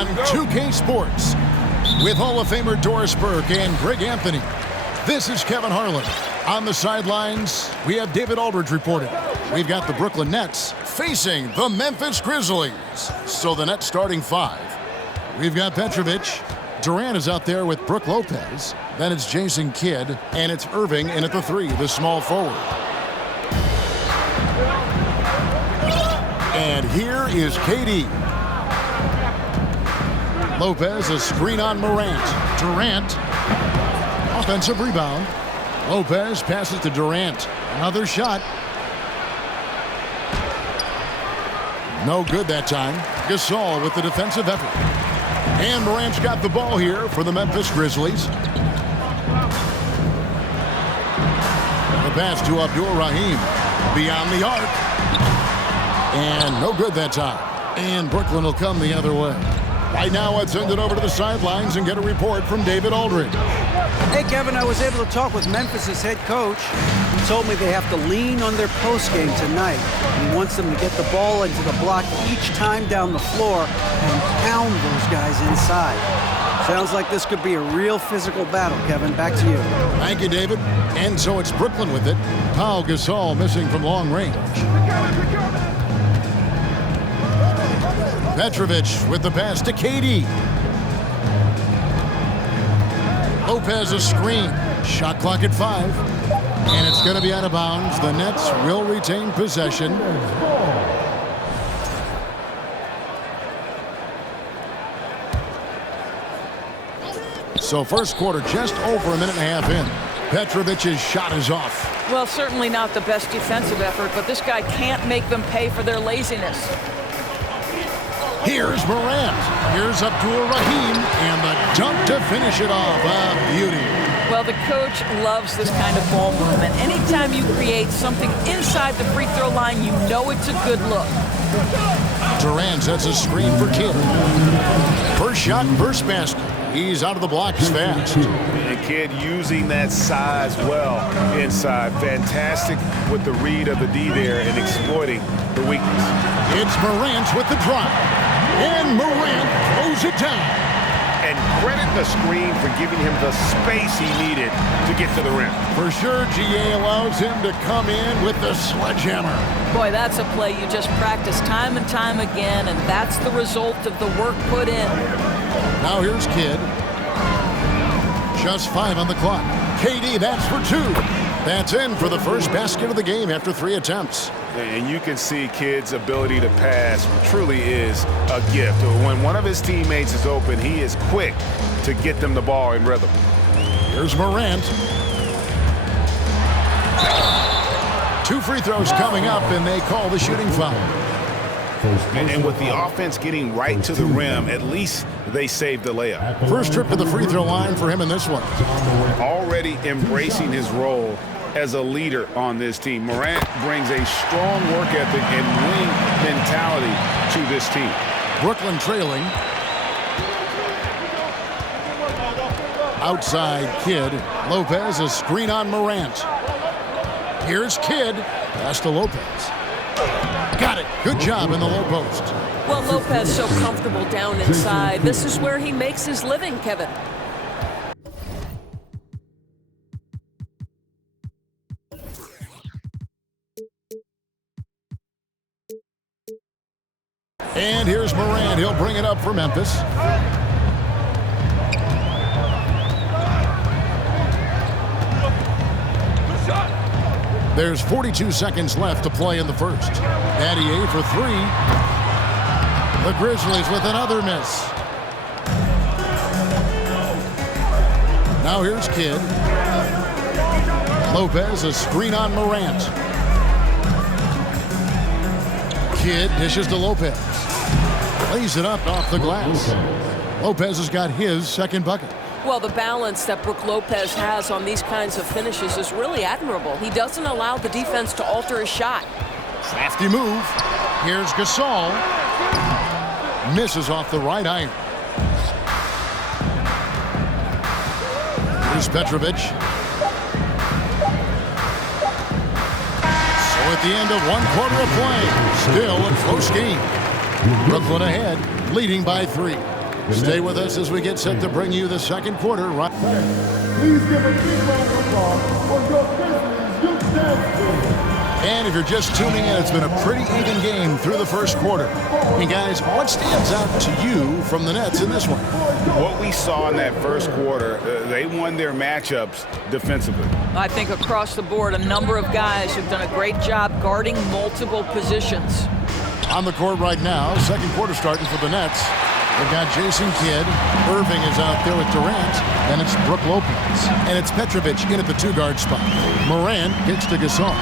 on 2K Sports with Hall of Famer Doris Burke and Greg Anthony. This is Kevin Harlan. On the sidelines, we have David Aldridge reporting. We've got the Brooklyn Nets facing the Memphis Grizzlies. So the Nets starting five. We've got Petrovic. Durant is out there with Brook Lopez. Then it's Jason Kidd, and it's Irving in at the three, the small forward. And here is KD. Lopez, a screen on Morant. Durant, offensive rebound. Lopez passes to Durant. Another shot. No good that time. Gasol with the defensive effort. And Morant's got the ball here for the Memphis Grizzlies. The pass to Abdul-Rahim. Beyond the arc. And no good that time. And Brooklyn will come the other way. Right now, let's send it over to the sidelines and get a report from David Aldridge. Hey, Kevin, I was able to talk with Memphis' head coach. He told me they have to lean on their postgame tonight. He wants them to get the ball into the block each time down the floor and pound those guys inside. Sounds like this could be a real physical battle, Kevin. Back to you. Thank you, David. And so it's Brooklyn with it. Pau Gasol missing from long range. Petrovic with the pass to KD. Lopez a screen. Shot clock at 5. And it's going to be out of bounds. The Nets will retain possession. So first quarter just over a minute and a half in. Petrovic's shot is off. Well, certainly not the best defensive effort, but this guy can't make them pay for their laziness. Here's Morant. Here's Abdul-Rahim. And the dunk to finish it off. A beauty. Well, the coach loves this kind of ball movement. Anytime you create something inside the free throw line, you know it's a good look. Durant sets a screen for Kidd. First shot, first basket. He's out of the blocks fast. And Kidd using that size well inside. Fantastic with the read of the D there and exploiting the weakness. It's Morant with the drop. And Morant throws it down. And credit the screen for giving him the space he needed to get to the rim. For sure, GA allows him to come in with the sledgehammer. Boy, that's a play you just practice time and time again, and that's the result of the work put in. Now here's Kidd. Just 5 on the clock. KD, that's for 2. That's in for the first basket of the game after 3 attempts. And you can see Kidd's ability to pass truly is a gift. When one of his teammates is open, he is quick to get them the ball in rhythm. Here's Morant. 2 free throws coming up, and they call the shooting foul. And with the offense getting right to the rim, at least they saved the layup. First trip to the free throw line for him in this one. Already embracing his role as a leader on this team. Morant brings a strong work ethic and winning mentality to this team. Brooklyn trailing. Outside Kidd. Lopez, a screen on Morant. Here's Kidd. Pass to Lopez. Got it. Good job in the low post. Well, Lopez so comfortable down inside. This is where he makes his living, Kevin. And here's Morant. He'll bring it up for Memphis. There's 42 seconds left to play in the first. Adier for 3. The Grizzlies with another miss. Now here's Kidd. Lopez, a screen on Morant. Kidd dishes to Lopez. Lays it up off the glass. Lopez has got his second bucket. Well, the balance that Brook Lopez has on these kinds of finishes is really admirable. He doesn't allow the defense to alter his shot. Crafty move. Here's Gasol. Misses off the right iron. Here's Petrovic. So at the end of 1 quarter of play, still a close game. Brooklyn ahead, leading by 3. Stay with us as we get set to bring you the second quarter. Please give a big round of applause for your Grizzlies youth dance team. And if you're just tuning in, it's been a pretty even game through the first quarter. Hey guys, what stands out to you from the Nets in this one? What we saw in that first quarter, they won their matchups defensively. I think across the board, a number of guys have done a great job guarding multiple positions. On the court right now, second quarter starting for the Nets. They've got Jason Kidd. Irving is out there with Durant. Then it's Brook Lopez. And it's Petrovic in at the two-guard spot. Morant kicks to Gasol.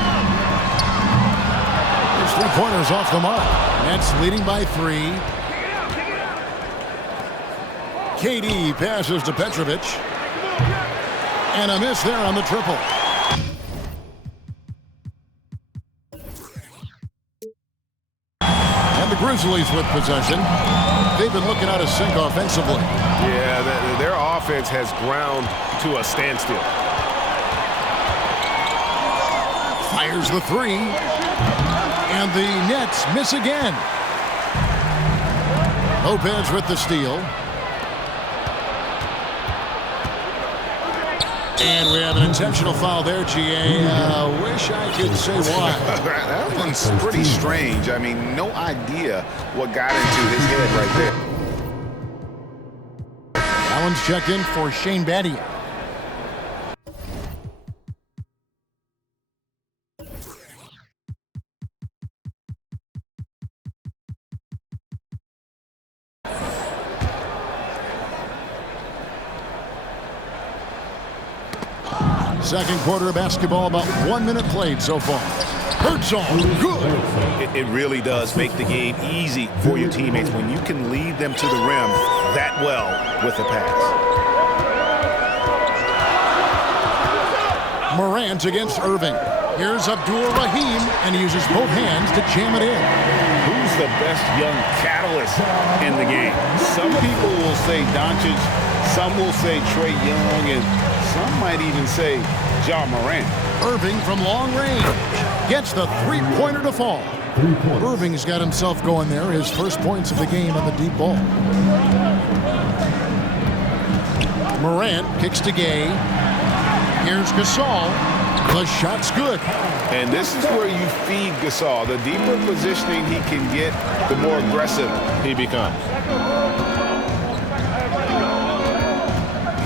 There's 3-pointers off the mark. Nets leading by 3. KD passes to Petrovic. And a miss there on the triple. And the Grizzlies with possession. They've been looking out of sync offensively. Yeah, their offense has ground to a standstill. Fires the 3. And the Nets miss again. Lopez with the steal. And we have an intentional foul there, GA. Wish I could say why. That one's pretty strange. I mean, no idea what got into his head right there. Allen's checked in for Shane Battier. Second quarter of basketball, about 1 minute played so far. Herzog, good. It really does make the game easy for your teammates when you can lead them to the rim that well with a pass. Morant against Irving. Here's Abdul Rahim, and he uses both hands to jam it in. Who's the best young catalyst in the game? Some people will say Doncic, some will say Trae Young, and some might even say Ja Morant. Irving from long range gets the three-pointer to fall. Irving's got himself going there. His first points of the game on the deep ball. Morant kicks to Gay. Here's Gasol. The shot's good. And this is where you feed Gasol. The deeper positioning he can get, the more aggressive he becomes.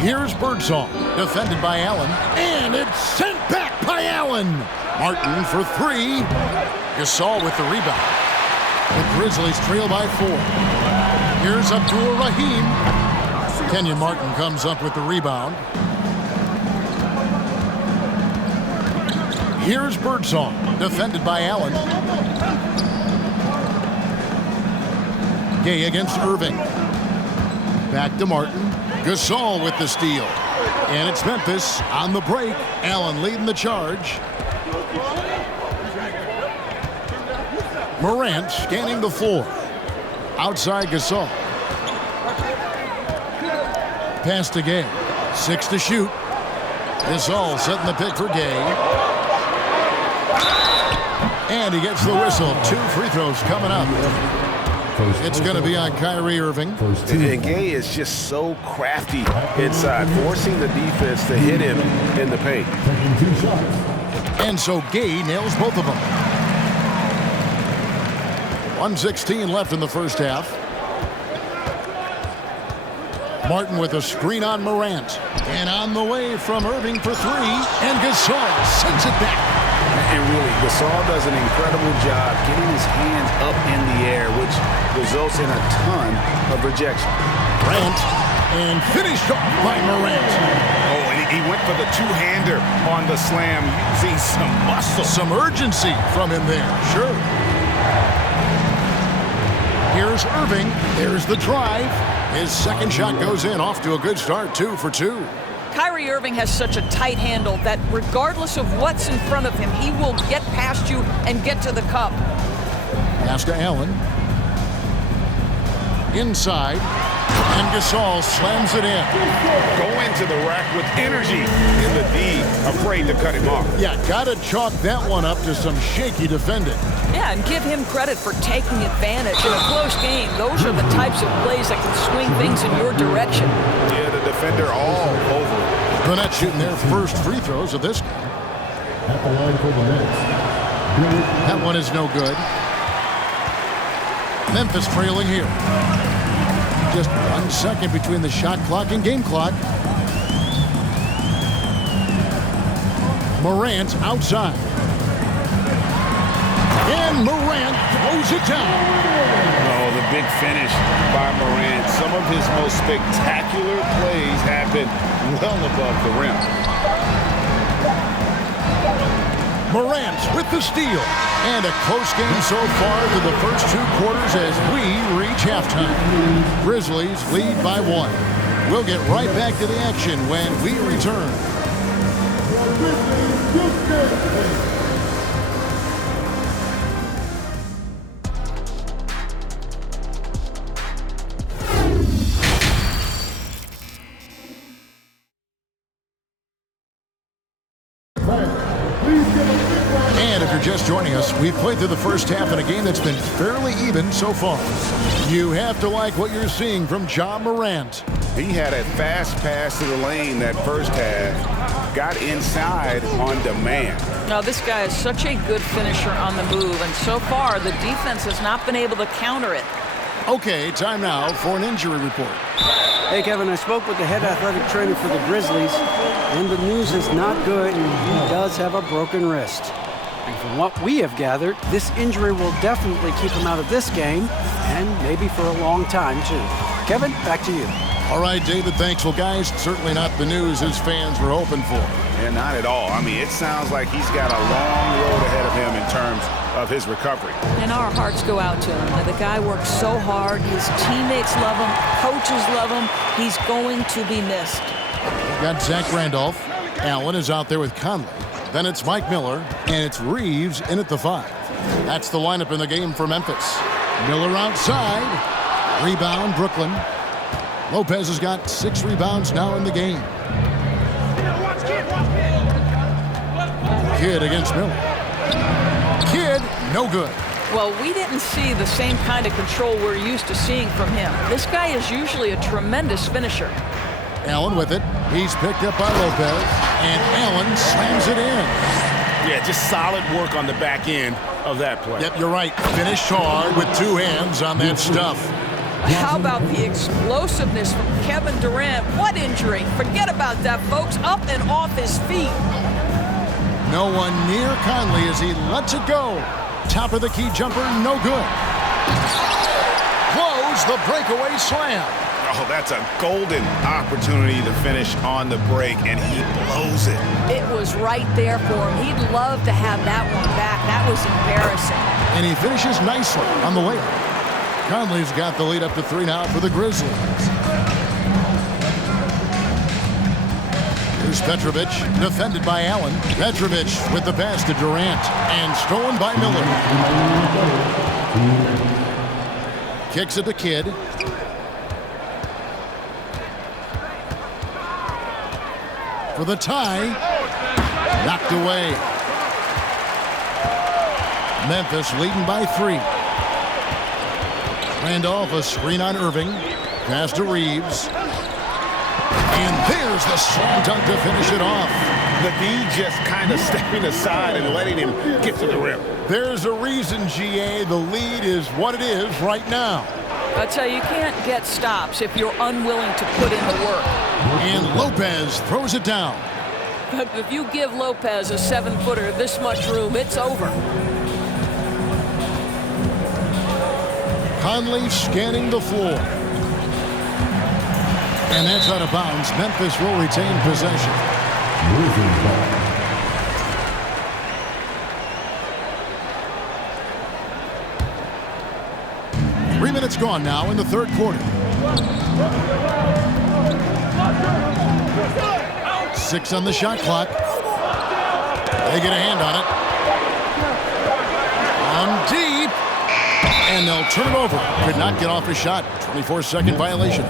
Here's Birdsong, defended by Allen, and it's sent back by Allen. Martin for 3. Gasol with the rebound. The Grizzlies trail by 4. Here's Abdul Rahim. Kenyon Martin comes up with the rebound. Here's Birdsong, defended by Allen. Gay against Irving. Back to Martin. Gasol with the steal. And it's Memphis on the break. Allen leading the charge. Morant scanning the floor. Outside Gasol. Pass to Gay. 6 to shoot. Gasol setting the pick for Gay. And he gets the whistle. 2 free throws coming up. It's going to be on Kyrie Irving. And Gay is just so crafty inside, forcing the defense to hit him in the paint. And so Gay nails both of them. 1:16 left in the first half. Martin with a screen on Morant. And on the way from Irving for 3. And Gasol sends it back. And really, Gasol does an incredible job getting his hands up in the air, which results in a ton of rejection. Morant, and finished off by Morant. Oh, and he went for the two-hander on the slam, using some muscle. Some urgency from him there, sure. Here's Irving. There's the drive. His second shot goes in, off to a good start, 2 for 2. Kyrie Irving has such a tight handle that regardless of what's in front of him, he will get past you and get to the cup. Pass to Allen. Inside. And Gasol slams it in. Go into the rack with energy in the D, afraid to cut him off. Yeah, got to chalk that one up to some shaky defending. Yeah, and give him credit for taking advantage. In a close game, those are the types of plays that can swing things in your direction. Yeah, the defender all over. The Nets shooting their first free throws of this game. At the line for the Nets. That one is no good. Memphis trailing here. Just 1 second between the shot clock and game clock. Morant outside. And Morant throws it down. Oh, the big finish by Morant. Some of his most spectacular plays happen well above the rim. Morant with the steal. And a close game so far through the first 2 quarters as we reach halftime. Grizzlies lead by 1. We'll get right back to the action when we return. And if you're just joining us, we've played through the first half in a game that's been fairly even so far. You have to like what you're seeing from Ja Morant. He had a fast pass to the lane that first half. Got inside on demand. Now, this guy is such a good finisher on the move, and so far, the defense has not been able to counter it. Okay, time now for an injury report. Hey, Kevin, I spoke with the head athletic trainer for the Grizzlies, and the news is not good, and he does have a broken wrist. And from what we have gathered, this injury will definitely keep him out of this game, and maybe for a long time, too. Kevin, back to you. All right, David, thanks. Well, guys, certainly not the news his fans were hoping for. Yeah, not at all. I mean, it sounds like he's got a long road ahead of him in terms of his recovery. And our hearts go out to him. The guy works so hard. His teammates love him. Coaches love him. He's going to be missed. Got Zach Randolph. Allen is out there with Conley. Then it's Mike Miller, and it's Reeves in at the 5. That's the lineup in the game for Memphis. Miller outside. Rebound, Brooklyn. Lopez has got 6 rebounds now in the game. Kidd against Miller. Kidd, no good. Well, we didn't see the same kind of control we're used to seeing from him. This guy is usually a tremendous finisher. Allen with it. He's picked up by Lopez, and Allen slams it in. Yeah, just solid work on the back end of that play. Yep, you're right. Finished hard with 2 hands on that stuff. How about the explosiveness from Kevin Durant? What injury? Forget about that, folks. Up and off his feet. No one near Conley as he lets it go. Top of the key jumper, no good. Close the breakaway slam. Oh, that's a golden opportunity to finish on the break, and he blows it. It was right there for him. He'd love to have that one back. That was embarrassing. And he finishes nicely on the layup. Conley's got the lead up to 3 now for the Grizzlies. Here's Petrovic, defended by Allen. Petrovic with the pass to Durant, and stolen by Miller. Kicks it to Kidd. For the tie, knocked away. Memphis leading by 3. Randolph, a screen on Irving. Pass to Reeves. And there's the slam dunk to finish it off. The D just kind of stepping aside and letting him get to the rim. There's a reason, GA, the lead is what it is right now. I tell you, you can't get stops if you're unwilling to put in the work. And Lopez throws it down. But if you give Lopez a 7-footer this much room, it's over. Conley scanning the floor. And that's out of bounds. Memphis will retain possession. 3 minutes gone now in the 3rd quarter. 6 on the shot clock. They get a hand on it. On deep. And they'll turn it over. Could not get off his shot. 24-second violation.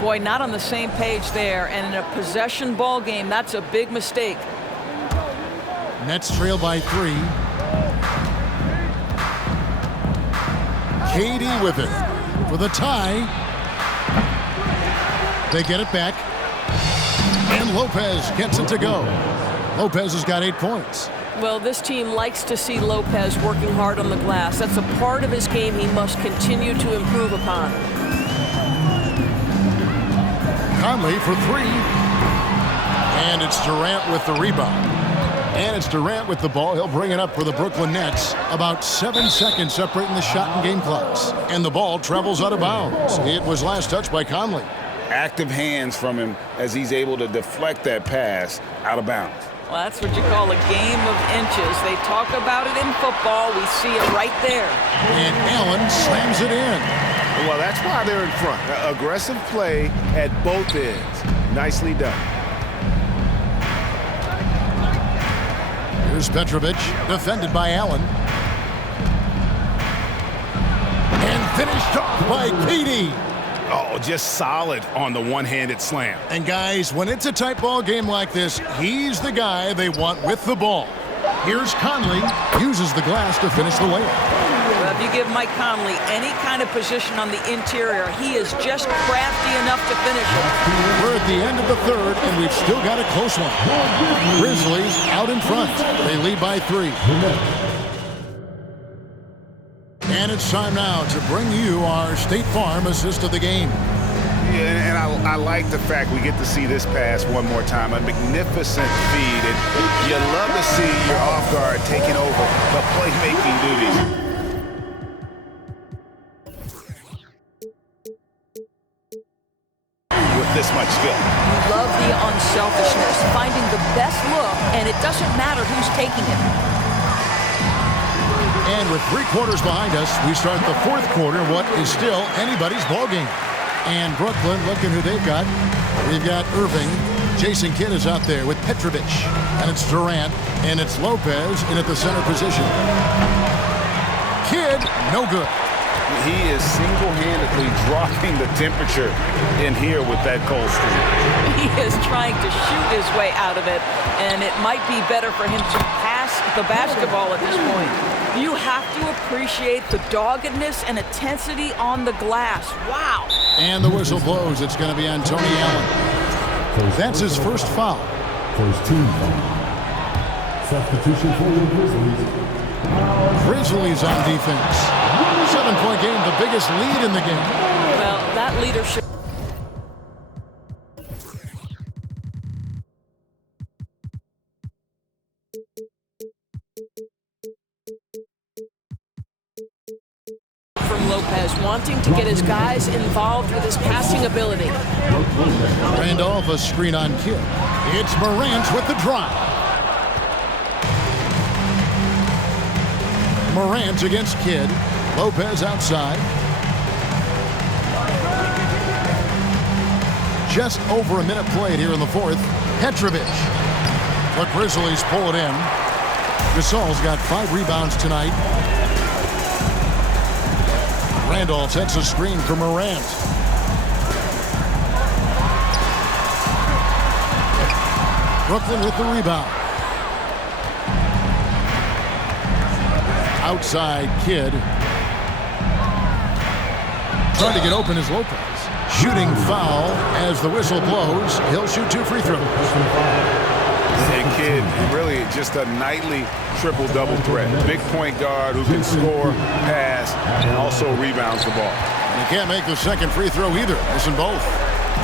Boy, not on the same page there. And in a possession ball game, that's a big mistake. Nets trail by 3. KD with it for the tie. They get it back. And Lopez gets it to go. Lopez has got 8 points. Well, this team likes to see Lopez working hard on the glass. That's a part of his game he must continue to improve upon. Conley for 3. And it's Durant with the rebound. And it's Durant with the ball. He'll bring it up for the Brooklyn Nets. About 7 seconds separating the shot and game clocks. And the ball travels out of bounds. It was last touched by Conley. Active hands from him as he's able to deflect that pass out of bounds. Well, that's what you call a game of inches. They talk about it in football. We see it right there. And Allen slams it in. Well, that's why they're in front. Aggressive play at both ends. Nicely done. Here's Petrovic, defended by Allen. And finished off by KD. Oh, just solid on the one-handed slam. And guys, when it's a tight ball game like this, he's the guy they want with the ball. Here's Conley, uses the glass to finish the layup. Well, if you give Mike Conley any kind of position on the interior, he is just crafty enough to finish it. We're at the end of the third, and we've still got a close one. Grizzlies out in front. They lead by 3. And it's time now to bring you our State Farm assist of the game. Yeah, and I like the fact we get to see this pass one more time. A magnificent feed, and you love to see your off guard taking over the playmaking duties. With this much skill. You love the unselfishness, finding the best look, and it doesn't matter who's taking it. And with 3 quarters behind us, we start the 4th quarter, what is still anybody's ballgame. And Brooklyn, looking who they've got. We've got Irving. Jason Kidd is out there with Petrovic. And it's Durant. And it's Lopez in at the center position. Kidd, no good. He is single-handedly dropping the temperature in here with that cold streak. He is trying to shoot his way out of it, and it might be better for him to pass the basketball at this point. You have to appreciate the doggedness and intensity on the glass. Wow. And the whistle blows. It's going to be on Tony Allen. That's his first foul. First team foul. Substitution for the Grizzlies. Grizzlies on defense. 7-point game, the biggest lead in the game. Well, that leadership. From Lopez, wanting to get his guys involved with his passing ability. Randolph, a screen on Kidd. It's Morant with the drive. Morant against Kidd. Lopez outside. Just over a minute played here in the 4th. Petrovic. The Grizzlies pull it in. Gasol's got 5 rebounds tonight. Randolph sets a screen for Morant. Brooklyn with the rebound. Outside Kidd. Trying to get open is Lopez. Shooting foul as the whistle blows. He'll shoot 2 free throws. And Kidd, really just a nightly triple-double threat. Big point guard who can score, pass, and also rebounds the ball. He can't make the second free throw either. Missing both.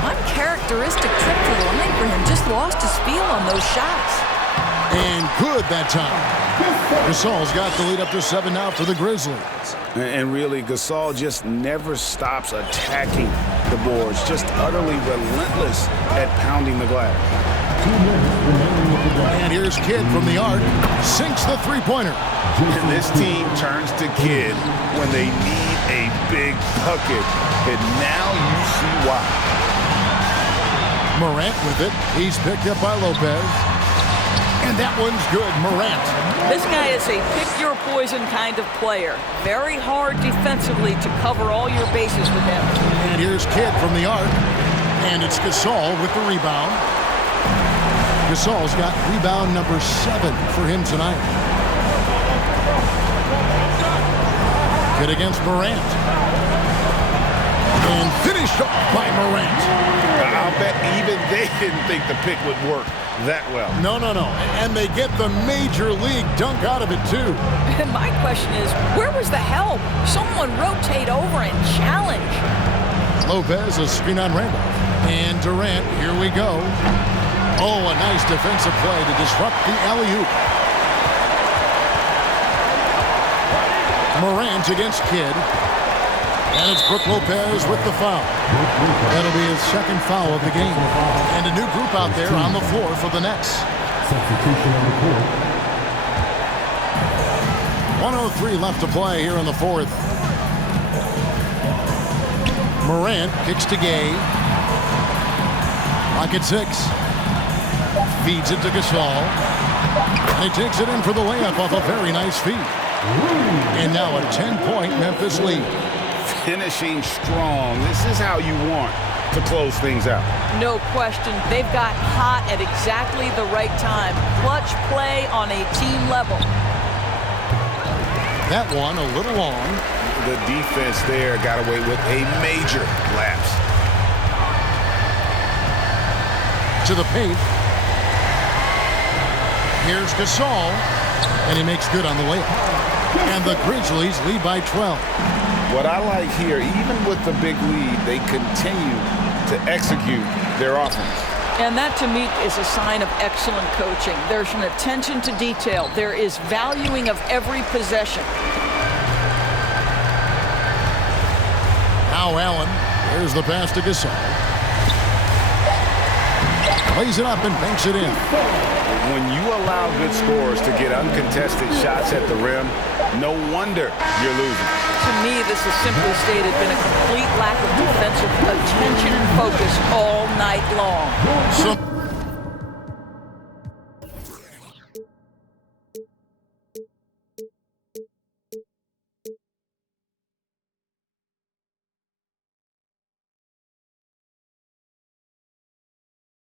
Uncharacteristic trip to the line for him. Just lost his feel on those shots. And good that time. Gasol's got the lead up to 7 now for the Grizzlies. And really, Gasol just never stops attacking the boards. Just utterly relentless at pounding the glass. And here's Kidd from the arc. Sinks the three-pointer. And this team turns to Kidd when they need a big bucket. And now you see why. Morant with it. He's picked up by Lopez. And that one's good. Morant. This guy is a pick-your-poison kind of player. Very hard defensively to cover all your bases with him. And here's Kidd from the arc. And it's Gasol with the rebound. Gasol's got rebound number 7 for him tonight. Good against Morant. And finished off by Morant. I'll bet even they didn't think the pick would work that well. No. And they get the major league dunk out of it, too. And my question is, where was the help? Someone rotate over and challenge. Lopez, a screen on Randolph. And Durant, here we go. Oh, a nice defensive play to disrupt the alley-oop. Morant against Kidd. And it's Brook Lopez with the foul. That'll be his second foul of the game. And a new group out there on the floor for the Nets. Substitution on the court. 1:03 left to play here in the fourth. Morant kicks to Gay. Pocket 6. Feeds it to Gasol. And he takes it in for the layup off a very nice feed. And now a 10-point Memphis lead. Finishing strong. This is how you want to close things out. No question. They've got hot at exactly the right time. Clutch play on a team level. That one a little long. The defense there got away with a major lapse. To the paint. Here's Gasol. And he makes good on the layup. And the Grizzlies lead by 12. What I like here, even with the big lead, they continue to execute their offense. And that, to me, is a sign of excellent coaching. There's an attention to detail. There is valuing of every possession. Now Allen. There's the pass to Gasol. Plays it up and banks it in. When you allow good scorers to get uncontested shots at the rim, no wonder you're losing. To me, this has simply stated been a complete lack of defensive attention and focus all night long.